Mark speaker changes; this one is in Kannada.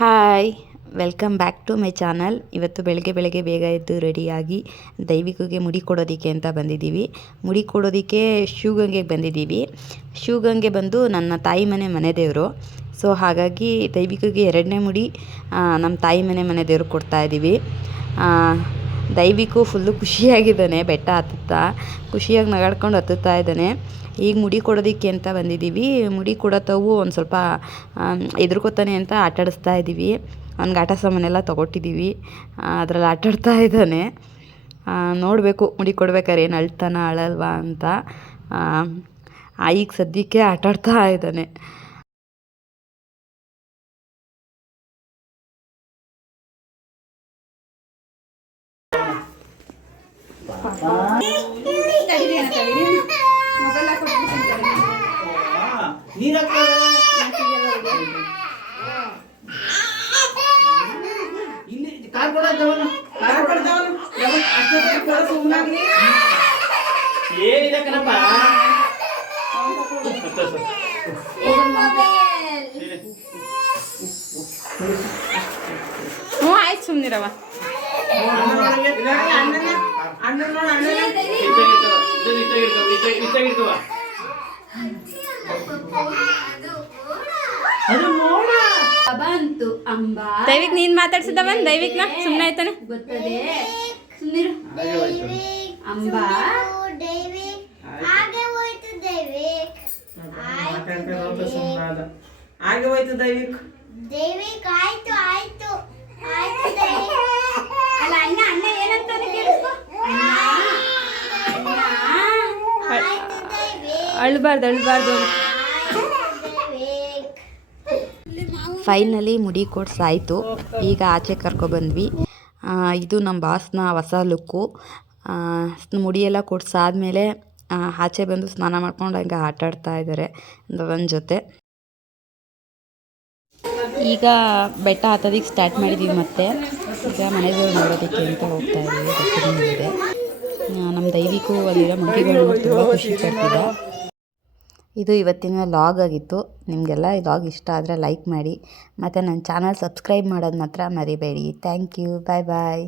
Speaker 1: Hi welcome back to my channel. ಇವತ್ತು ಬೆಳಗ್ಗೆ ಬೆಳಗ್ಗೆ ಬೇಗ ಎದ್ದು ರೆಡಿಯಾಗಿ ದೈವಿಕಗೆ ಮುಡಿ ಕೊಡೋದಕ್ಕೆ ಅಂತ ಬಂದಿದ್ದೀವಿ. ಮುಡಿ ಕೊಡೋದಕ್ಕೆ ಶಿವಗಂಗೆಗೆ ಬಂದಿದ್ದೀವಿ. ಶಿವಗಂಗೆ ಬಂದು ನನ್ನ ತಾಯಿ ಮನೆ ಮನೆ ದೇವರು. ಸೊ ಹಾಗಾಗಿ ದೈವಿಕಗೆ ಎರಡನೇ ಮುಡಿ ನಮ್ಮ ತಾಯಿ ಮನೆ ಮನೆ ದೇವ್ರಿಗೆ ಕೊಡ್ತಾ ಇದ್ದೀವಿ. ಆ, ದೈವಿಕು ಫುಲ್ಲು ಖುಷಿಯಾಗಿದ್ದಾನೆ, ಬೆಟ್ಟ ಹತ್ತುತ್ತಾ, ಖುಷಿಯಾಗಿ ನಗಾಡ್ಕೊಂಡು ಹತ್ತುತ್ತಾ ಇದ್ದಾನೆ. ಈಗ ಮುಡಿ ಕೊಡೋದಕ್ಕೆ ಅಂತ ಬಂದಿದ್ದೀವಿ. ಮುಡಿ ಕೊಡೋತವು ಒಂದು ಸ್ವಲ್ಪ ಎದುರ್ಕೋತಾನೆ ಅಂತ ಆಟಾಡಿಸ್ತಾ ಇದ್ದೀವಿ. ಅವ್ನಿಗೆ ಆಟ ಸಾಮಾನೆಲ್ಲ ತೊಗೊಟ್ಟಿದ್ದೀವಿ. ಅದರಲ್ಲಿ ಆಟಾಡ್ತಾ ಇದ್ದಾನೆ. ನೋಡಬೇಕು, ಮುಡಿ ಕೊಡ್ಬೇಕಾದ್ರೆ ಏನು ಅಳ್ತಾನ ಅಳಲ್ವಾ ಅಂತ. ಈಗ ಸದ್ಯಕ್ಕೆ ಆಟಾಡ್ತಾ ಇದ್ದಾನೆ.
Speaker 2: ಇಲ್ಲಿ ಕಾರ್ ಕೊಡೋದವನು ಕಾರ್ ಕೊಡೋದವನು ಏನಿದೆ ಕಣಪ್ಪ
Speaker 1: ಹ್ಞೂ ಆಯ್ತು ಸುಮ್ಮನಿರವ
Speaker 2: ಅದು ನೋಡ
Speaker 3: ಬಂತು ಅಂಬ.
Speaker 1: ದೈವಿಕ್ ನೀನು ದೈವಿಕ್ ದೈವಿಕ್ನ ಸುಮ್ಮನೆ ಆಯ್ತಾನೆ?
Speaker 3: ಗೊತ್ತದೆ? ಸುಮ್ಮನಿರು ಅಂಬ.
Speaker 2: ಹಾಗೆ ಹೋಯ್ತು ದೈವಿಕ್.
Speaker 4: ದೈವಿಕ್ ಆಯ್ತು ಆಯ್ತು.
Speaker 1: ಅಳ್ಬಾರ್ದು ಅಳ್ಬಾರ್ದು ಫೈನಲಿ ಮುಡಿ ಕೊಡ್ಸಾಯಿತು ಈಗ ಆಚೆ ಕರ್ಕೊಬಂದ್ವಿ ಇದು ನಮ್ಮ ಬಾಸ್ನ ಹೊಸ ಲುಕ್ಕು ಮುಡಿಯೆಲ್ಲ ಕೊಡ್ಸಾದ್ಮೇಲೆ ಆಚೆ ಬಂದು ಸ್ನಾನ ಮಾಡ್ಕೊಂಡು ಹಂಗೆ ಆಟ ಆಡ್ತಾ ಇದ್ದಾರೆ ನನ್ನ ಜೊತೆ. ಈಗ ಬೆಟ್ಟ ಹತ್ತೋದಕ್ಕೆ ಸ್ಟಾರ್ಟ್ ಮಾಡಿದ್ದೀವಿ ಮತ್ತೆ. ಈಗ ಮನೆಗೆ ನೋಡೋದಕ್ಕೆ ಅಂತ ಹೋಗ್ತಾ ಇದ್ದೀವಿ ನಮ್ಮ ದೈವಿಕು ಅಲ್ಲಿರೋ ಮಂಕಿಗಳು ತುಂಬ ಖುಷಿ ಪಡ್ತಿದ್ದ ಇದು ಇವತ್ತಿನ ಲಾಗ್ ಆಗಿತ್ತು. ನಿಮಗೆಲ್ಲ ಈ ಲಾಗ್ ಇಷ್ಟ ಆದರೆ ಲೈಕ್ ಮಾಡಿ, ಮತ್ತು ನನ್ನ ಚಾನಲ್ ಸಬ್ಸ್ಕ್ರೈಬ್ ಮಾಡೋದು ಮಾತ್ರ ಮರಿಬೇಡಿ. Thank you. Bye bye.